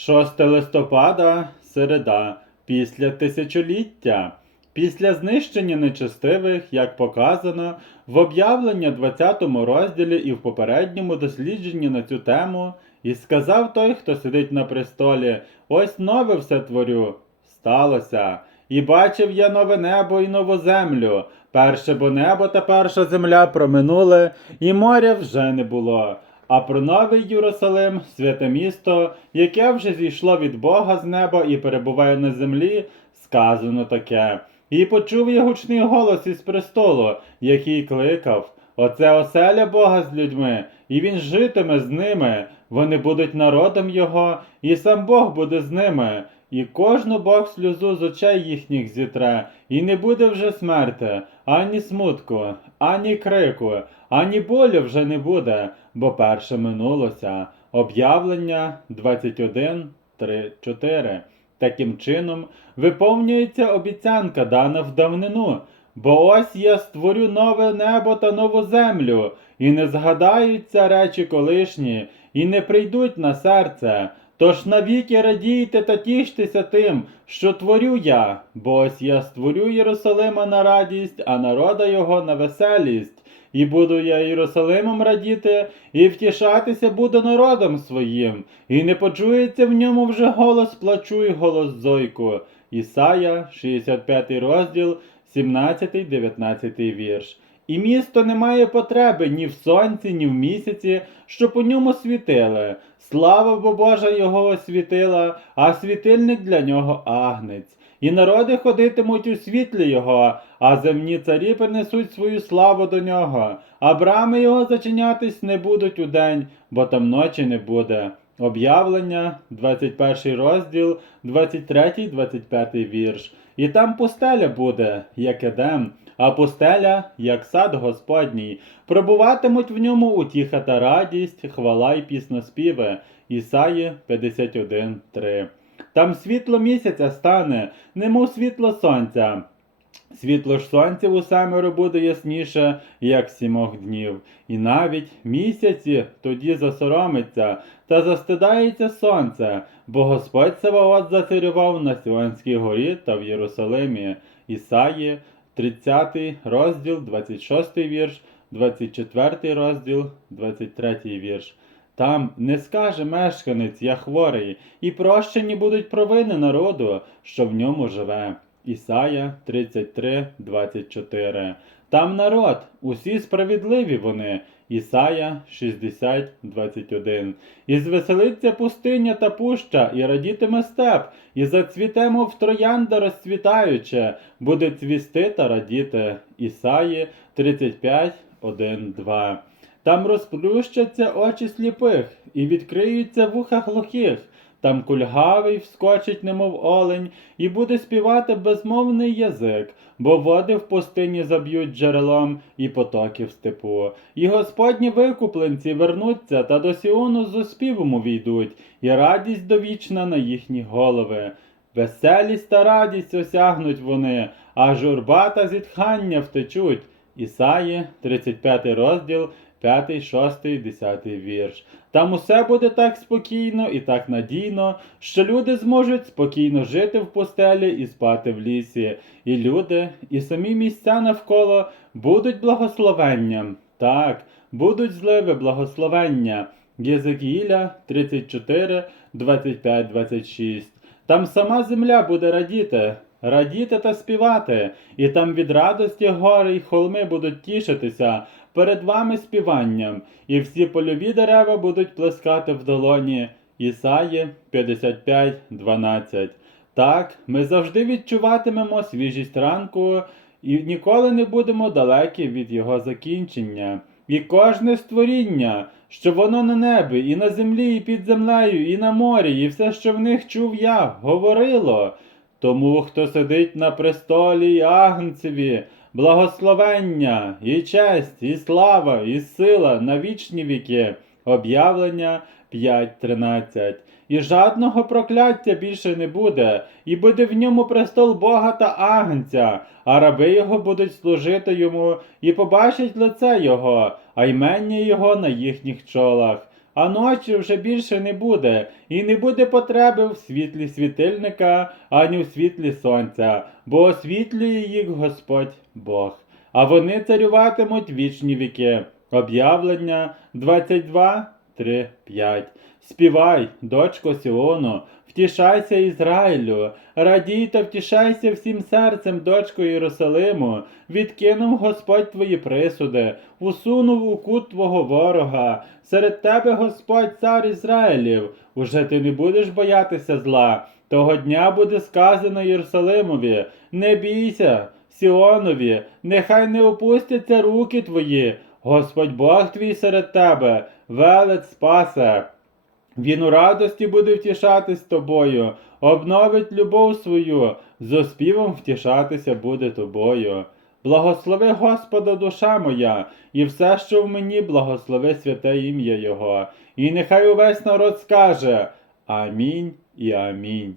6 листопада, середа, після тисячоліття. Після знищення нечестивих, як показано, в об'явлення 20 розділі і в попередньому дослідженні на цю тему, і сказав той, хто сидить на престолі, ось нове все творю. Сталося. І бачив я нове небо і нову землю. Перше бо небо та перша земля проминули, і моря вже не було. А про новий Єрусалим, святе місто, яке вже зійшло від Бога з неба і перебуває на землі, сказано таке. І почув я гучний голос із престолу, який кликав: Оце оселя Бога з людьми, і він житиме з ними. Вони будуть народом Його, і сам Бог буде з ними. І кожну Бог сльозу з очей їхніх зітре, і не буде вже смерти, ані смутку, ані крику, ані болю вже не буде, бо перше минулося. Об'явлення 21, 3, 4. Таким чином виповнюється обіцянка дана в давнину. Бо ось я створю нове небо та нову землю, і не згадаються речі колишні, і не прийдуть на серце. Тож навіки радійте та тіштеся тим, що творю я, бо ось я створю Єрусалима на радість, а народа його на веселість. І буду я Єрусалимом радіти, і втішатися буду народом своїм, і не почується в ньому вже голос плачу і голос зойку. Ісая, 65 розділ, 17-19 вірш. І місто не має потреби ні в сонці, ні в місяці, щоб у ньому світили. Слава бо Божа його освітила, а світильник для нього агнець. І народи ходитимуть у світлі його, а земні царі принесуть свою славу до нього, а брами його зачинятись не будуть удень, бо там ночі не буде. Об'явлення, 21 розділ, 23-25 вірш. І там пустеля буде, як Едем, а пустеля, як сад Господній. Пробуватимуть в ньому утіха та радість, хвала й пісноспіви. Ісаї 51.3. Там світло місяця стане, немов світло сонця. Світло ж сонця у семеро буде ясніше, як сімох днів, і навіть місяці тоді засоромиться та застидається сонце, бо Господь Саваот зацарював на Сіонській горі та в Єрусалимі. Ісаї, 30 розділ, 26 вірш, 24 розділ, 23 вірш. Там не скаже мешканець, я хворий, і прощені будуть провини народу, що в ньому живе. Ісая 33, 24. Там народ, усі справедливі вони. Ісая 60, 21. І звеселиться пустиня та пуща, і радітиме степ, і зацвіте, мов троянда розцвітаюче, буде цвісти та радіти. Ісаї 35, 1, 2. Там розплющаться очі сліпих, і відкриються вуха глухих. Там кульгавий вскочить, немов олень, і буде співати безмовний язик, бо води в пустині заб'ють джерелом і потоки в степу. І господні викупленці вернуться та до Сіону з оспівом увійдуть, і радість довічна на їхні голови. Веселість та радість осягнуть вони, а журба та зітхання втечуть. Ісаї, 35 розділ, 5, 6, 10 вірш. Там усе буде так спокійно і так надійно, що люди зможуть спокійно жити в пустелі і спати в лісі, і люди, і самі місця навколо будуть благословенням. Так, будуть зливи благословення. Єзекіїля 34, 25, 26. Там сама земля буде радіти, радіти та співати, і там від радості гори й холми будуть тішитися перед вами співанням, і всі польові дерева будуть плескати в долоні. Ісаї 55, 12. Так, ми завжди відчуватимемо свіжість ранку і ніколи не будемо далекі від його закінчення. І кожне створіння, що воно на небі, і на землі, і під землею, і на морі, і все, що в них чув я, говорило. Тому, хто сидить на престолі агнцеві, благословення, і честь, і слава, і сила на вічні віки. Об'явлення 5.13. І жадного прокляття більше не буде, і буде в ньому престол Бога та Агнця, а раби його будуть служити йому, і побачать лице Його, а ймення Його на їхніх чолах. А ночі вже більше не буде, і не буде потреби в світлі світильника, ані в світлі сонця, бо освітлює їх Господь Бог. А вони царюватимуть вічні віки. Об'явлення 22, 3, 5. Співай, дочко Сіону, втішайся Ізраїлю, радій та втішайся всім серцем, дочко Єрусалиму, відкинув Господь твої присуди, усунув у кут твого ворога. Серед тебе Господь цар Ізраїлів. Уже ти не будеш боятися зла. Того дня буде сказано Єрусалимові: не бійся, Сіонові, нехай не опустяться руки твої. Господь Бог твій серед тебе, велець спасе. Він у радості буде втішатись тобою, обновить любов свою, з оспівом втішатися буде тобою. Благослови Господа душа моя, і все, що в мені, благослови святе ім'я Його. І нехай увесь народ скаже Амінь і Амінь.